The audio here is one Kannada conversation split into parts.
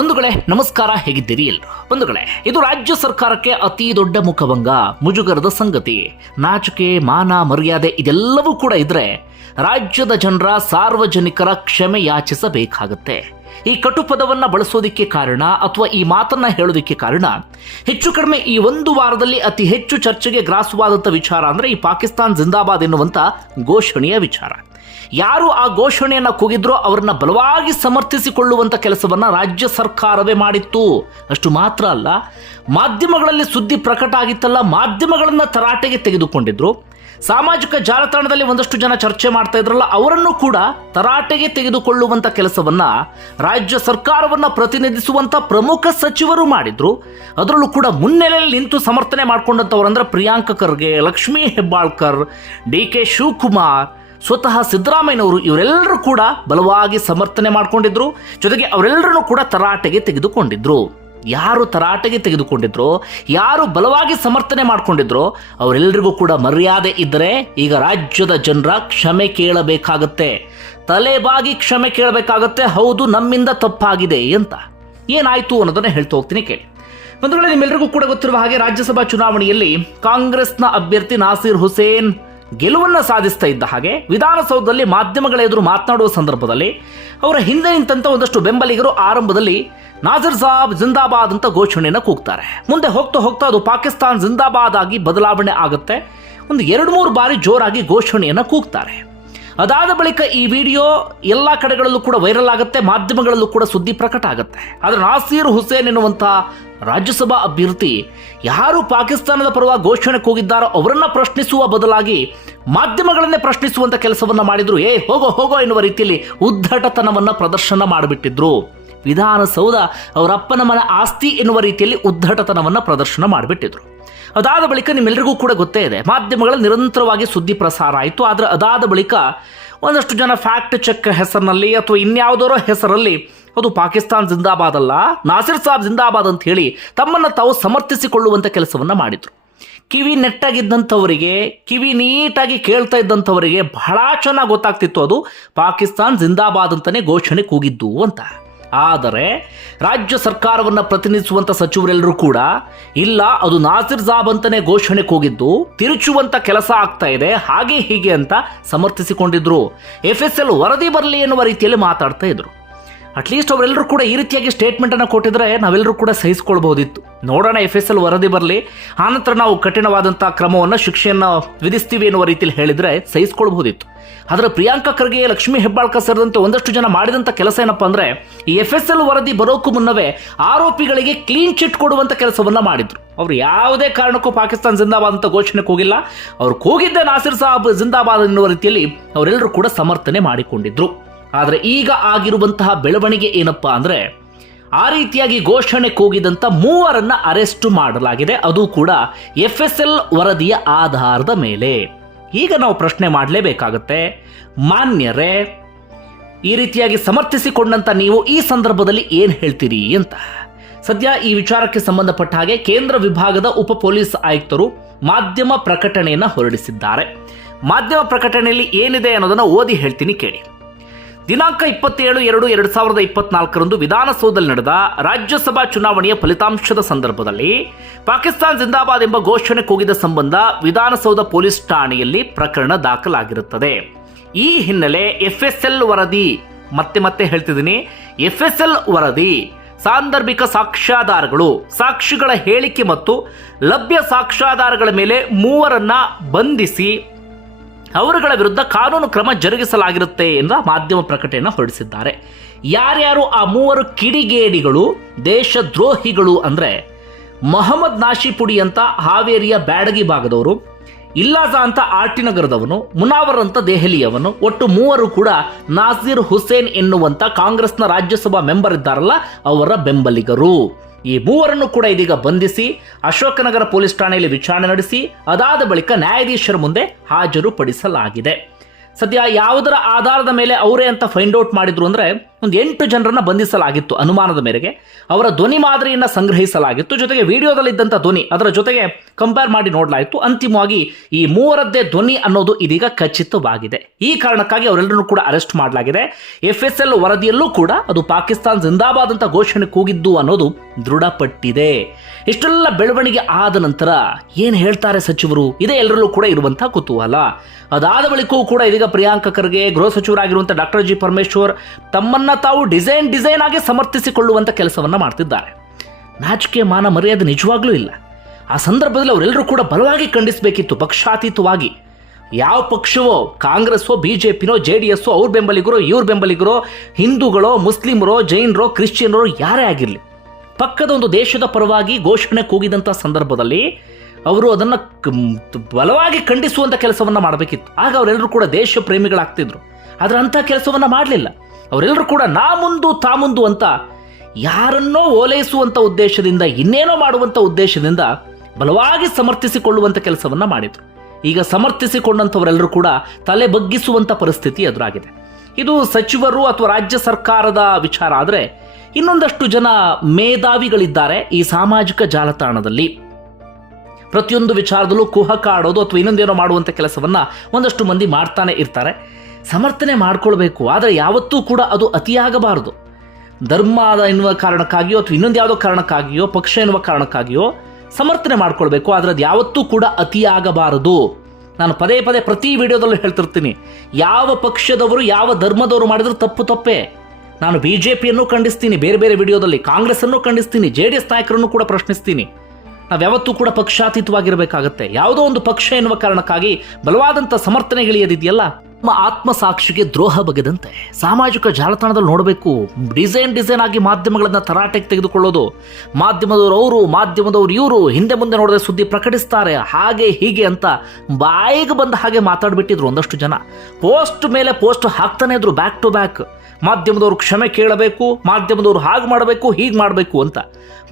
ಬಂಧುಗಳೇ, ನಮಸ್ಕಾರ, ಹೇಗಿದ್ದೀರಿ ಎಲ್ರು ಬಂಧುಗಳೇ, ಇದು ರಾಜ್ಯ ಸರ್ಕಾರಕ್ಕೆ ಅತಿ ದೊಡ್ಡ ಮುಖಭಂಗ, ಮುಜುಗರದ ಸಂಗತಿ. ನಾಚಿಕೆ, ಮಾನ, ಮರ್ಯಾದೆ ಇದೆಲ್ಲವೂ ಕೂಡ ಇದ್ರೆ ರಾಜ್ಯದ ಜನರ ಸಾರ್ವಜನಿಕರ ಕ್ಷಮೆ ಯಾಚಿಸಬೇಕಾಗತ್ತೆ. ಈ ಕಟು ಪದವನ್ನ ಬಳಸೋದಿಕ್ಕೆ ಕಾರಣ ಅಥವಾ ಈ ಮಾತನ್ನ ಹೇಳೋದಿಕ್ಕೆ ಕಾರಣ, ಹೆಚ್ಚು ಕಡಿಮೆ ಈ ಒಂದು ವಾರದಲ್ಲಿ ಅತಿ ಹೆಚ್ಚು ಚರ್ಚೆಗೆ ಗ್ರಾಸವಾದಂಥ ವಿಚಾರ ಅಂದ್ರೆ ಈ ಪಾಕಿಸ್ತಾನ್ ಜಿಂದಾಬಾದ್ ಎನ್ನುವಂಥ ಘೋಷಣೆಯ ವಿಚಾರ. ಯಾರು ಆ ಘೋಷಣೆಯನ್ನ ಕೂಗಿದ್ರೋ ಅವರನ್ನ ಬಲವಾಗಿ ಸಮರ್ಥಿಸಿಕೊಳ್ಳುವಂಥ ಕೆಲಸವನ್ನ ರಾಜ್ಯ ಸರ್ಕಾರವೇ ಮಾಡಿತ್ತು. ಅಷ್ಟು ಮಾತ್ರ ಅಲ್ಲ, ಮಾಧ್ಯಮಗಳಲ್ಲಿ ಸುದ್ದಿ ಪ್ರಕಟ ಆಗಿತ್ತಲ್ಲ, ಮಾಧ್ಯಮಗಳನ್ನು ತರಾಟೆಗೆ ತೆಗೆದುಕೊಂಡಿದ್ರು. ಸಾಮಾಜಿಕ ಜಾಲತಾಣದಲ್ಲಿ ಒಂದಷ್ಟು ಜನ ಚರ್ಚೆ ಮಾಡ್ತಾ ಇದ್ರಲ್ಲ, ಅವರನ್ನು ಕೂಡ ತರಾಟೆಗೆ ತೆಗೆದುಕೊಳ್ಳುವಂತ ಕೆಲಸವನ್ನ ರಾಜ್ಯ ಸರ್ಕಾರವನ್ನ ಪ್ರತಿನಿಧಿಸುವಂತ ಪ್ರಮುಖ ಸಚಿವರು ಮಾಡಿದ್ರು. ಅದರಲ್ಲೂ ಕೂಡ ಮುನ್ನೆಲೆಯಲ್ಲಿ ನಿಂತು ಸಮರ್ಥನೆ ಮಾಡ್ಕೊಂಡಂತವ್ರಂದ್ರೆ ಪ್ರಿಯಾಂಕ ಖರ್ಗೆ, ಲಕ್ಷ್ಮೀ ಹೆಬ್ಬಾಳ್ಕರ್, ಡಿ ಕೆ ಶಿವಕುಮಾರ್, ಸ್ವತಃ ಸಿದ್ದರಾಮಯ್ಯನವರು, ಇವರೆಲ್ಲರೂ ಕೂಡ ಬಲವಾಗಿ ಸಮರ್ಥನೆ ಮಾಡಿಕೊಂಡಿದ್ರು. ಜೊತೆಗೆ ಅವರೆಲ್ಲರನ್ನು ಕೂಡ ತರಾಟೆಗೆ ತೆಗೆದುಕೊಂಡಿದ್ರು. ಯಾರು ತರಾಟೆಗೆ ತೆಗೆದುಕೊಂಡಿದ್ರೋ, ಯಾರು ಬಲವಾಗಿ ಸಮರ್ಥನೆ ಮಾಡಿಕೊಂಡಿದ್ರೋ, ಅವರೆಲ್ಲರಿಗೂ ಕೂಡ ಮರ್ಯಾದೆ ಇದ್ದರೆ ಈಗ ರಾಜ್ಯದ ಜನರ ಕ್ಷಮೆ ಕೇಳಬೇಕಾಗತ್ತೆ. ತಲೆಬಾಗಿ ಕ್ಷಮೆ ಕೇಳಬೇಕಾಗತ್ತೆ, ಹೌದು, ನಮ್ಮಿಂದ ತಪ್ಪಾಗಿದೆ ಅಂತ ಏನಾಯ್ತು ಅನ್ನೋದನ್ನ ಹೇಳ್ತಾ ಹೋಗ್ತೀನಿ ಕೇಳಿ. ಒಂದು ವೇಳೆ ನಿಮ್ಮೆಲ್ಲರಿಗೂ ಕೂಡ ಗೊತ್ತಿರುವ ಹಾಗೆ ರಾಜ್ಯಸಭಾ ಚುನಾವಣೆಯಲ್ಲಿ ಕಾಂಗ್ರೆಸ್ನ ಅಭ್ಯರ್ಥಿ ನಾಸೀರ್ ಹುಸೇನ್ ಗೆಲುವನ್ನ ಸಾಧಿಸ್ತಾ ಇದ್ದ ಹಾಗೆ ವಿಧಾನಸೌಧದಲ್ಲಿ ಮಾಧ್ಯಮಗಳ ಎದುರು ಮಾತನಾಡುವ ಸಂದರ್ಭದಲ್ಲಿ ಅವರ ಹಿಂದೆ ನಿಂತಂತ ಒಂದಷ್ಟು ಬೆಂಬಲಿಗರು ಆರಂಭದಲ್ಲಿ ನಾಜರ್ ಸಾಬ್ ಜಿಂದಾಬಾದ್ ಅಂತ ಘೋಷಣೆಯನ್ನು ಕೂಗ್ತಾರೆ. ಮುಂದೆ ಹೋಗ್ತಾ ಹೋಗ್ತಾ ಅದು ಪಾಕಿಸ್ತಾನ್ ಜಿಂದಾಬಾದ್ ಆಗಿ ಬದಲಾವಣೆ ಆಗುತ್ತೆ. ಒಂದು ಎರಡು ಮೂರು ಬಾರಿ ಜೋರಾಗಿ ಘೋಷಣೆಯನ್ನು ಕೂಗ್ತಾರೆ. ಅದಾದ ಬಳಿಕ ಈ ವಿಡಿಯೋ ಎಲ್ಲ ಕಡೆಗಳಲ್ಲೂ ಕೂಡ ವೈರಲ್ ಆಗುತ್ತೆ, ಮಾಧ್ಯಮಗಳಲ್ಲೂ ಕೂಡ ಸುದ್ದಿ ಪ್ರಕಟ ಆಗುತ್ತೆ. ಆದರೆ ನಾಸೀರ್ ಹುಸೇನ್ ಎನ್ನುವಂತಹ ರಾಜ್ಯಸಭಾ ಅಭ್ಯರ್ಥಿ ಯಾರು ಪಾಕಿಸ್ತಾನದ ಪರವಾಗಿ ಘೋಷಣೆ ಕೂಗಿದ್ದಾರೋ ಅವರನ್ನ ಪ್ರಶ್ನಿಸುವ ಬದಲಾಗಿ ಮಾಧ್ಯಮಗಳನ್ನೇ ಪ್ರಶ್ನಿಸುವಂಥ ಕೆಲಸವನ್ನು ಮಾಡಿದ್ರು. ಏ, ಹೋಗೋ ಹೋಗೋ ಎನ್ನುವ ರೀತಿಯಲ್ಲಿ ಉದ್ಧಟತನವನ್ನು ಪ್ರದರ್ಶನ ಮಾಡಿಬಿಟ್ಟಿದ್ರು. ವಿಧಾನಸೌಧ ಅವರಪ್ಪನ ಮನ ಆಸ್ತಿ ಎನ್ನುವ ರೀತಿಯಲ್ಲಿ ಉದ್ಧಟತನವನ್ನು ಪ್ರದರ್ಶನ ಮಾಡಿಬಿಟ್ಟಿದ್ರು. ಅದಾದ ಬಳಿಕ ನಿಮ್ಮೆಲ್ಲರಿಗೂ ಕೂಡ ಗೊತ್ತೇ ಇದೆ ಮಾಧ್ಯಮಗಳ ನಿರಂತರವಾಗಿ ಸುದ್ದಿ ಪ್ರಸಾರ ಆಯಿತು. ಆದರೆ ಅದಾದ ಬಳಿಕ ಒಂದಷ್ಟು ಜನ ಫ್ಯಾಕ್ಟ್ ಚೆಕ್ ಹೆಸರಿನಲ್ಲಿ ಅಥವಾ ಇನ್ಯಾವುದರ ಹೆಸರಲ್ಲಿ, ಅದು ಪಾಕಿಸ್ತಾನ್ ಜಿಂದಾಬಾದ್ ಅಲ್ಲ, ನಾಸಿರ್ ಸಾಬ್ ಜಿಂದಾಬಾದ್ ಅಂತ ಹೇಳಿ ತಮ್ಮನ್ನ ತಾವು ಸಮರ್ಥಿಸಿಕೊಳ್ಳುವಂತ ಕೆಲಸವನ್ನ ಮಾಡಿದ್ರು. ಕಿವಿ ನೆಟ್ಟಾಗಿದ್ದಂಥವರಿಗೆ, ಕಿವಿ ನೀಟಾಗಿ ಕೇಳ್ತಾ ಇದ್ದಂಥವರಿಗೆ ಬಹಳ ಚೆನ್ನಾಗಿ ಗೊತ್ತಾಗ್ತಿತ್ತು ಅದು ಪಾಕಿಸ್ತಾನ್ ಜಿಂದಾಬಾದ್ ಅಂತಲೇ ಘೋಷಣೆ ಕೂಗಿದ್ದು ಅಂತ. ಆದರೆ ರಾಜ್ಯ ಸರ್ಕಾರವನ್ನು ಪ್ರತಿನಿಧಿಸುವಂತ ಸಚಿವರೆಲ್ಲರೂ ಕೂಡ, ಇಲ್ಲ, ಅದು ನಾಸಿರ್ ಜಾಬ್ ಅಂತಾನೆ ಘೋಷಣೆ ಕೂಗಿದ್ದು ತಿರುಚುವಂತ ಕೆಲಸ ಆಗ್ತಾ ಇದೆ, ಹಾಗೆ ಹೀಗೆ ಅಂತ ಸಮರ್ಥಿಸಿಕೊಂಡಿದ್ರು. ಎಫ್ ಎಸ್ ಎಲ್ ವರದಿ ಬರಲಿ ಎನ್ನುವ ರೀತಿಯಲ್ಲಿ ಮಾತಾಡ್ತಾ ಇದ್ರು. ಅಟ್ಲೀಸ್ಟ್ ಅವರೆಲ್ಲರೂ ಕೂಡ ಈ ರೀತಿಯಾಗಿ ಸ್ಟೇಟ್ಮೆಂಟ್ ಅನ್ನು ಕೊಟ್ಟಿದ್ರೆ ನಾವೆಲ್ಲರೂ ಕೂಡ ಸಹಿಸಿಕೊಳ್ಬಹುದಿತ್ತು. ನೋಡೋಣ ಎಫ್ ಎಸ್ ಎಲ್ ವರದಿ ಬರಲಿ. ಆನಂತರ ನಾವು ಕಠಿಣವಾದಂತಹ ಕ್ರಮವನ್ನು, ಶಿಕ್ಷೆಯನ್ನು ವಿಧಿಸ್ತೀವಿ ಎನ್ನುವ ರೀತಿಯಲ್ಲಿ ಹೇಳಿದ್ರೆ ಸಹಿಸಿಕೊಳ್ಬಹುದಿತ್ತು. ಆದರೆ ಪ್ರಿಯಾಂಕಾ ಖರ್ಗೆ, ಲಕ್ಷ್ಮಿ ಹೆಬ್ಬಾಳ್ಕರ್ ಸೇರಿದಂತೆ ಒಂದಷ್ಟು ಜನ ಮಾಡಿದಂಥ ಕೆಲಸ ಏನಪ್ಪಾ ಅಂದರೆ, ಈ ಎಫ್ ಎಸ್ ಎಲ್ ವರದಿ ಬರೋಕ್ಕೂ ಮುನ್ನವೇ ಆರೋಪಿಗಳಿಗೆ ಕ್ಲೀನ್ ಚಿಟ್ ಕೊಡುವಂಥ ಕೆಲಸವನ್ನು ಮಾಡಿದ್ರು. ಅವರು ಯಾವುದೇ ಕಾರಣಕ್ಕೂ ಪಾಕಿಸ್ತಾನ ಜಿಂದಾಬಾದ್ ಅಂತ ಘೋಷಣೆ ಕೂಗಿಲ್ಲ. ಅವ್ರು ಕೂಗಿದ್ದೆ ನಾಸಿರ್ ಸಾಬ್ ಜಿಂದಾಬಾದ್ ಎನ್ನುವ ರೀತಿಯಲ್ಲಿ ಅವರೆಲ್ಲರೂ ಕೂಡ ಸಮರ್ಥನೆ ಮಾಡಿಕೊಂಡಿದ್ರು. ಆದರೆ ಈಗ ಆಗಿರುವಂತಹ ಬೆಳವಣಿಗೆ ಏನಪ್ಪಾ ಅಂದರೆ, ಆ ರೀತಿಯಾಗಿ ಘೋಷಣೆ ಕೂಗಿದಂಥ ಮೂವರನ್ನ ಅರೆಸ್ಟ್ ಮಾಡಲಾಗಿದೆ. ಅದು ಕೂಡ ಎಫ್ ಎಸ್ ಎಲ್ ವರದಿಯ ಆಧಾರದ ಮೇಲೆ. ಈಗ ನಾವು ಪ್ರಶ್ನೆ ಮಾಡಲೇಬೇಕಾಗತ್ತೆ. ಮಾನ್ಯರೇ, ಈ ರೀತಿಯಾಗಿ ಸಮರ್ಥಿಸಿಕೊಂಡಂತ ನೀವು ಈ ಸಂದರ್ಭದಲ್ಲಿ ಏನು ಹೇಳ್ತೀರಿ ಅಂತ. ಸದ್ಯ ಈ ವಿಚಾರಕ್ಕೆ ಸಂಬಂಧಪಟ್ಟ ಹಾಗೆ ಕೇಂದ್ರ ವಿಭಾಗದ ಉಪ ಪೊಲೀಸ್ ಆಯುಕ್ತರು ಮಾಧ್ಯಮ ಪ್ರಕಟಣೆಯನ್ನು ಹೊರಡಿಸಿದ್ದಾರೆ. ಮಾಧ್ಯಮ ಪ್ರಕಟಣೆಯಲ್ಲಿ ಏನಿದೆ ಅನ್ನೋದನ್ನು ಓದಿ ಹೇಳ್ತೀನಿ ಕೇಳಿ. ದಿನಾಂಕ ಇಪ್ಪತ್ತೇಳು ಎರಡು ಎರಡು ಸಾವಿರದ ಇಪ್ಪತ್ನಾಲ್ಕರಂದು ವಿಧಾನಸೌಧದಲ್ಲಿ ನಡೆದ ರಾಜ್ಯಸಭಾ ಚುನಾವಣೆಯ ಫಲಿತಾಂಶದ ಸಂದರ್ಭದಲ್ಲಿ ಪಾಕಿಸ್ತಾನ್ ಜಿಂದಾಬಾದ್ ಎಂಬ ಘೋಷಣೆ ಕೂಗಿದ ಸಂಬಂಧ ವಿಧಾನಸೌಧ ಪೊಲೀಸ್ ಠಾಣೆಯಲ್ಲಿ ಪ್ರಕರಣ ದಾಖಲಾಗಿರುತ್ತದೆ. ಈ ಹಿನ್ನೆಲೆ ಎಫ್ಎಸ್ಎಲ್ ವರದಿ, ಮತ್ತೆ ಮತ್ತೆ ಹೇಳ್ತಿದ್ದೀನಿ, ಎಫ್ಎಸ್ಎಲ್ ವರದಿ, ಸಾಂದರ್ಭಿಕ ಸಾಕ್ಷ್ಯಾಧಾರಗಳು, ಸಾಕ್ಷಿಗಳ ಹೇಳಿಕೆ ಮತ್ತು ಲಭ್ಯ ಸಾಕ್ಷ್ಯಾಧಾರಗಳ ಮೇಲೆ ಮೂವರನ್ನ ಬಂಧಿಸಿ ಅವರುಗಳ ವಿರುದ್ಧ ಕಾನೂನು ಕ್ರಮ ಜರುಗಿಸಲಾಗಿರುತ್ತೆ ಎಂದು ಮಾಧ್ಯಮ ಪ್ರಕಟಣೆಯನ್ನು ಹೊರಡಿಸಿದ್ದಾರೆ. ಯಾರ್ಯಾರು ಆ ಮೂವರು ಕಿಡಿಗೇಡಿಗಳು, ದೇಶದ್ರೋಹಿಗಳು ಅಂದ್ರೆ ಮೊಹಮ್ಮದ್ ನಾಶಿಪುಡಿ ಅಂತ ಹಾವೇರಿಯ ಬ್ಯಾಡಗಿ ಭಾಗದವರು, ಇಲ್ಲಾಜ ಅಂತ ಆರ್ಟಿ ನಗರದವನು, ಮುನಾವರ್ ಅಂತ ದೆಹಲಿಯವನು, ಒಟ್ಟು ಮೂವರು ಕೂಡ ನಾಸೀರ್ ಹುಸೇನ್ ಎನ್ನುವಂತ ಕಾಂಗ್ರೆಸ್ನ ರಾಜ್ಯಸಭಾ ಮೆಂಬರ್ ಇದ್ದಾರಲ್ಲ, ಅವರ ಬೆಂಬಲಿಗರು. ಈ ಮೂವರನ್ನು ಕೂಡ ಇದೀಗ ಬಂಧಿಸಿ ಅಶೋಕನಗರ ಪೊಲೀಸ್ ಠಾಣೆಯಲ್ಲಿ ವಿಚಾರಣೆ ನಡೆಸಿ, ಅದಾದ ಬಳಿಕ ನ್ಯಾಯಾಧೀಶರ ಮುಂದೆ ಹಾಜರುಪಡಿಸಲಾಗಿದೆ. ಸದ್ಯ ಯಾವುದರ ಆಧಾರದ ಮೇಲೆ ಅವರೇ ಅಂತ ಫೈಂಡ್ ಔಟ್ ಮಾಡಿದ್ರು ಅಂದ್ರೆ ಒಂದು ಎಂಟು ಜನರನ್ನು ಬಂಧಿಸಲಾಗಿತ್ತು ಅನುಮಾನದ ಮೇರೆಗೆ. ಅವರ ಧ್ವನಿ ಮಾದರಿಯನ್ನು ಸಂಗ್ರಹಿಸಲಾಗಿತ್ತು. ಜೊತೆಗೆ ವಿಡಿಯೋದಲ್ಲಿದ್ದಂಥ ಧ್ವನಿ ಅದರ ಜೊತೆಗೆ ಕಂಪೇರ್ ಮಾಡಿ ನೋಡಲಾಯಿತು. ಅಂತಿಮವಾಗಿ ಈ ಮೂವರದ್ದೇ ಧ್ವನಿ ಅನ್ನೋದು ಇದೀಗ ಖಚಿತವಾಗಿದೆ. ಈ ಕಾರಣಕ್ಕಾಗಿ ಅವರೆಲ್ಲರನ್ನು ಕೂಡ ಅರೆಸ್ಟ್ ಮಾಡಲಾಗಿದೆ. ಎಫ್ ಎಸ್ ಎಲ್ ವರದಿಯಲ್ಲೂ ಕೂಡ ಅದು ಪಾಕಿಸ್ತಾನ್ ಜಿಂದಾಬಾದ್ ಅಂತ ಘೋಷಣೆ ಕೂಗಿದ್ದು ಅನ್ನೋದು ದೃಢಪಟ್ಟಿದೆ. ಇಷ್ಟೆಲ್ಲ ಬೆಳವಣಿಗೆ ಆದ ನಂತರ ಏನು ಹೇಳ್ತಾರೆ ಸಚಿವರು? ಇದೇ ಎಲ್ಲರಲ್ಲೂ ಕೂಡ ಇರುವಂತಹ ಕುತೂಹಲ. ಅದಾದ ಬಳಿಕವೂ ಕೂಡ ಇದೀಗ ಪ್ರಿಯಾಂಕ ಖರ್ಗೆ ಗೃಹ ಸಚಿವರಾಗಿರುವಂತಹ ಡಾಕ್ಟರ್ ಜಿ ಪರಮೇಶ್ವರ್ ತಮ್ಮನ್ನ ತಾವು ಡಿಸೈನ್ ಡಿಸೈನ್ ಆಗಿ ಸಮರ್ಥಿಸಿಕೊಳ್ಳುವಂಥ ಕೆಲಸವನ್ನ ಮಾಡ್ತಿದ್ದಾರೆ. ನಾಚಿಕೆ, ಮಾನ, ಮರ್ಯಾದೆ ನಿಜವಾಗ್ಲೂ ಇಲ್ಲ. ಆ ಸಂದರ್ಭದಲ್ಲಿ ಅವರೆಲ್ಲರೂ ಕೂಡ ಬಲವಾಗಿ ಖಂಡಿಸಬೇಕಿತ್ತು. ಪಕ್ಷಾತೀತವಾಗಿ ಯಾವ ಪಕ್ಷವೋ, ಕಾಂಗ್ರೆಸ್ಸೋ ಬಿ ಜೆ ಪಿನೋ ಜೆ ಡಿ ಎಸ್ಸೋ ಅವ್ರ ಬೆಂಬಲಿಗರೋ, ಇವ್ರ ಬೆಂಬಲಿಗರೋ, ಹಿಂದೂಗಳೋ, ಮುಸ್ಲಿಮರೋ, ಜೈನರೋ, ಕ್ರಿಶ್ಚಿಯನರೋ ಯಾರೇ ಆಗಿರಲಿ ಪಕ್ಕದ ಒಂದು ದೇಶದ ಪರವಾಗಿ ಘೋಷಣೆ ಕೂಗಿದಂಥ ಸಂದರ್ಭದಲ್ಲಿ ಅವರು ಅದನ್ನು ಬಲವಾಗಿ ಖಂಡಿಸುವಂಥ ಕೆಲಸವನ್ನು ಮಾಡಬೇಕಿತ್ತು. ಆಗ ಅವರೆಲ್ಲರೂ ಕೂಡ ದೇಶ ಪ್ರೇಮಿಗಳಾಗ್ತಿದ್ರು ಆದರೆ ಅಂಥ ಕೆಲಸವನ್ನು ಮಾಡಲಿಲ್ಲ. ಅವರೆಲ್ಲರೂ ಕೂಡ ನಾ ಮುಂದು, ತಾ ಮುಂದು ಅಂತ ಯಾರನ್ನೋ ಓಲೈಸುವಂಥ ಉದ್ದೇಶದಿಂದ, ಇನ್ನೇನೋ ಮಾಡುವಂಥ ಉದ್ದೇಶದಿಂದ ಬಲವಾಗಿ ಸಮರ್ಥಿಸಿಕೊಳ್ಳುವಂಥ ಕೆಲಸವನ್ನು ಮಾಡಿದರು. ಈಗ ಸಮರ್ಥಿಸಿಕೊಂಡಂಥವರೆಲ್ಲರೂ ಕೂಡ ತಲೆ ಬಗ್ಗಿಸುವಂಥ ಪರಿಸ್ಥಿತಿ ಎದುರಾಗಿದೆ. ಇದು ಸಚಿವರು ಅಥವಾ ರಾಜ್ಯ ಸರ್ಕಾರದ ವಿಚಾರ ಆದರೆ ಇನ್ನೊಂದಷ್ಟು ಜನ ಮೇಧಾವಿಗಳಿದ್ದಾರೆ ಈ ಸಾಮಾಜಿಕ ಜಾಲತಾಣದಲ್ಲಿ. ಪ್ರತಿಯೊಂದು ವಿಚಾರದಲ್ಲೂ ಕುಹಕ ಆಡೋದು ಅಥವಾ ಇನ್ನೊಂದೇನೋ ಮಾಡುವಂಥ ಕೆಲಸವನ್ನು ಒಂದಷ್ಟು ಮಂದಿ ಮಾಡ್ತಾನೆ ಇರ್ತಾರೆ. ಸಮರ್ಥನೆ ಮಾಡ್ಕೊಳ್ಬೇಕು. ಆದರೆ ಯಾವತ್ತೂ ಕೂಡ ಅದು ಅತಿಯಾಗಬಾರದು. ಧರ್ಮ ಎನ್ನುವ ಕಾರಣಕ್ಕಾಗಿಯೋ ಅಥವಾ ಇನ್ನೊಂದು ಯಾವುದೋ ಕಾರಣಕ್ಕಾಗಿಯೋ, ಪಕ್ಷ ಎನ್ನುವ ಕಾರಣಕ್ಕಾಗಿಯೋ ಸಮರ್ಥನೆ ಮಾಡ್ಕೊಳ್ಬೇಕು. ಆದರೆ ಅದು ಯಾವತ್ತೂ ಕೂಡ ಅತಿಯಾಗಬಾರದು. ನಾನು ಪದೇ ಪದೇ ಪ್ರತಿ ವಿಡಿಯೋದಲ್ಲೂ ಹೇಳ್ತಿರ್ತೀನಿ. ಯಾವ ಪಕ್ಷದವರು, ಯಾವ ಧರ್ಮದವರು ಮಾಡಿದ್ರು ತಪ್ಪು ತಪ್ಪೇ. ನಾನು ಬಿ ಜೆ ಪಿಯನ್ನು ಖಂಡಿಸ್ತೀನಿ, ಬೇರೆ ಬೇರೆ ವಿಡಿಯೋದಲ್ಲಿ. ಕಾಂಗ್ರೆಸ್ ಅನ್ನು ಖಂಡಿಸ್ತೀನಿ ಜೆ ಡಿ ಎಸ್ ನಾಯಕರನ್ನು ಕೂಡ ಪ್ರಶ್ನಿಸ್ತೀನಿ. ನಾವು ಯಾವತ್ತೂ ಕೂಡ ಪಕ್ಷಾತೀತವಾಗಿರಬೇಕಾಗತ್ತೆ. ಯಾವುದೋ ಒಂದು ಪಕ್ಷ ಎನ್ನುವ ಕಾರಣಕ್ಕಾಗಿ ಬಲವಾದಂಥ ಸಮರ್ಥನೆಗಳಿಯದಿದೆಯಲ್ಲ ನಮ್ಮ ಸಾಕ್ಷಿಗೆ ದ್ರೋಹ ಬಗೆದಂತೆ ಸಾಮಾಜಿಕ ಜಾಲತಾಣದಲ್ಲಿ ನೋಡಬೇಕು. ಡಿಸೈನ್ ಡಿಸೈನ್ ಆಗಿ ಮಾಧ್ಯಮಗಳನ್ನು ತರಾಟೆಗೆ ತೆಗೆದುಕೊಳ್ಳೋದು. ಮಾಧ್ಯಮದವರು ಅವರು, ಮಾಧ್ಯಮದವರು ಇವರು ಹಿಂದೆ ಮುಂದೆ ನೋಡಿದ್ರೆ ಸುದ್ದಿ ಪ್ರಕಟಿಸ್ತಾರೆ. ಹಾಗೆ ಹೀಗೆ ಅಂತ ಬಾಯಿಗೆ ಬಂದ ಹಾಗೆ ಮಾತಾಡಿಬಿಟ್ಟಿದ್ರು ಒಂದಷ್ಟು ಜನ. ಪೋಸ್ಟ್ ಮೇಲೆ ಪೋಸ್ಟ್ ಹಾಕ್ತಾನೆ ಇದ್ರು ಬ್ಯಾಕ್ ಟು ಬ್ಯಾಕ್ ಮಾಧ್ಯಮದವರು ಕ್ಷಮೆ ಕೇಳಬೇಕು, ಮಾಧ್ಯಮದವರು ಹಾಗೆ ಮಾಡಬೇಕು, ಹೀಗೆ ಮಾಡಬೇಕು ಅಂತ.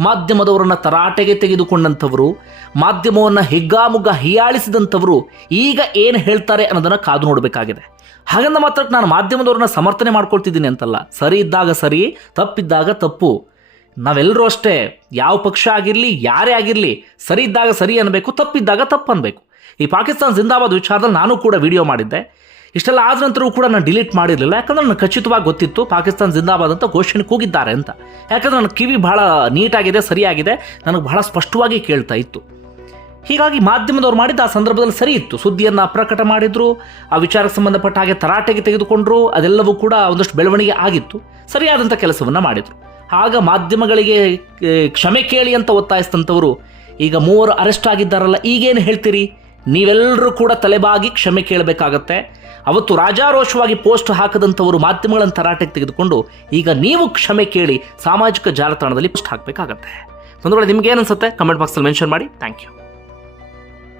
ಮಾಧ್ಯಮದವರನ್ನು ತರಾಟೆಗೆ ತೆಗೆದುಕೊಂಡಂಥವರು, ಮಾಧ್ಯಮವನ್ನು ಹಿಗ್ಗಾಮುಗ್ಗ ಹೀಯಾಳಿಸಿದಂಥವರು ಈಗ ಏನು ಹೇಳ್ತಾರೆ ಅನ್ನೋದನ್ನು ಕಾದು ನೋಡಬೇಕಾಗಿದೆ. ಹಾಗಂದ ಮಾತ್ರಕ್ಕೆ ನಾನು ಮಾಧ್ಯಮದವ್ರನ್ನ ಸಮರ್ಥನೆ ಮಾಡ್ಕೊಳ್ತಿದ್ದೀನಿ ಅಂತಲ್ಲ. ಸರಿ ಇದ್ದಾಗ ಸರಿ, ತಪ್ಪಿದ್ದಾಗ ತಪ್ಪು. ನಾವೆಲ್ಲರೂ ಅಷ್ಟೇ, ಯಾವ ಪಕ್ಷ ಆಗಿರಲಿ, ಯಾರೇ ಆಗಿರಲಿ, ಸರಿ ಇದ್ದಾಗ ಸರಿ ಅನ್ನಬೇಕು ತಪ್ಪಿದ್ದಾಗ ತಪ್ಪು ಅನ್ನಬೇಕು ಈ ಪಾಕಿಸ್ತಾನ ಜಿಂದಾಬಾದ್ ವಿಚಾರದಲ್ಲಿ ನಾನು ಕೂಡ ವಿಡಿಯೋ ಮಾಡಿದ್ದೆ. ಇಷ್ಟೆಲ್ಲ ಆದ ನಂತರವೂ ಕೂಡ ನಾನು ಡಿಲೀಟ್ ಮಾಡಿರಲಿಲ್ಲ. ಯಾಕಂದ್ರೆ ನನಗೆ ಖಚಿತವಾಗಿ ಗೊತ್ತಿತ್ತು ಪಾಕಿಸ್ತಾನ ಜಿಂದಾಬಾದ್ ಅಂತ ಘೋಷಣೆ ಕೂಗಿದ್ದಾರೆ ಅಂತ. ಯಾಕಂದ್ರೆ ನನ್ನ ಕಿವಿ ಬಹಳ ನೀಟಾಗಿದೆ, ಸರಿಯಾಗಿದೆ. ನನಗೆ ಬಹಳ ಸ್ಪಷ್ಟವಾಗಿ ಕೇಳ್ತಾ ಇತ್ತು. ಹೀಗಾಗಿ ಮಾಧ್ಯಮದವ್ರು ಮಾಡಿದ ಆ ಸಂದರ್ಭದಲ್ಲಿ ಸರಿ ಇತ್ತು. ಸುದ್ದಿಯನ್ನು ಪ್ರಕಟ ಮಾಡಿದ್ರು, ಆ ವಿಚಾರಕ್ಕೆ ಸಂಬಂಧಪಟ್ಟ ಹಾಗೆ ತರಾಟೆಗೆ ತೆಗೆದುಕೊಂಡ್ರು, ಅದೆಲ್ಲವೂ ಕೂಡ ಒಂದಷ್ಟು ಬೆಳವಣಿಗೆ ಆಗಿತ್ತು. ಸರಿಯಾದಂಥ ಕೆಲಸವನ್ನು ಮಾಡಿದರು. ಆಗ ಮಾಧ್ಯಮಗಳಿಗೆ ಕ್ಷಮೆ ಕೇಳಿ ಅಂತ ಒತ್ತಾಯಿಸಿದಂಥವರು ಈಗ ಮೂವರು ಅರೆಸ್ಟ್ ಆಗಿದ್ದಾರಲ್ಲ, ಈಗೇನು ಹೇಳ್ತೀರಿ? ನೀವೆಲ್ಲರೂ ಕೂಡ ತಲೆಬಾಗಿ ಕ್ಷಮೆ ಕೇಳಬೇಕಾಗತ್ತೆ. ಅವತ್ತು ರಾಜಾರೋಷವಾಗಿ ಪೋಸ್ಟ್ ಹಾಕದಂಥವರು ಮಾಧ್ಯಮಗಳನ್ನು ತರಾಟೆಗೆ ತೆಗೆದುಕೊಂಡು ಈಗ ನೀವು ಕ್ಷಮೆ ಕೇಳಿ ಸಾಮಾಜಿಕ ಜಾಲತಾಣದಲ್ಲಿ ಪೋಸ್ಟ್ ಹಾಕಬೇಕಾಗತ್ತೆ. ವೇಳೆ ನಿಮ್ಗೆ ಅನ್ಸುತ್ತೆ? ಕಮೆಂಟ್ ಬಾಕ್ಸಲ್ಲಿ ಮೆನ್ಷನ್ ಮಾಡಿ. Thank you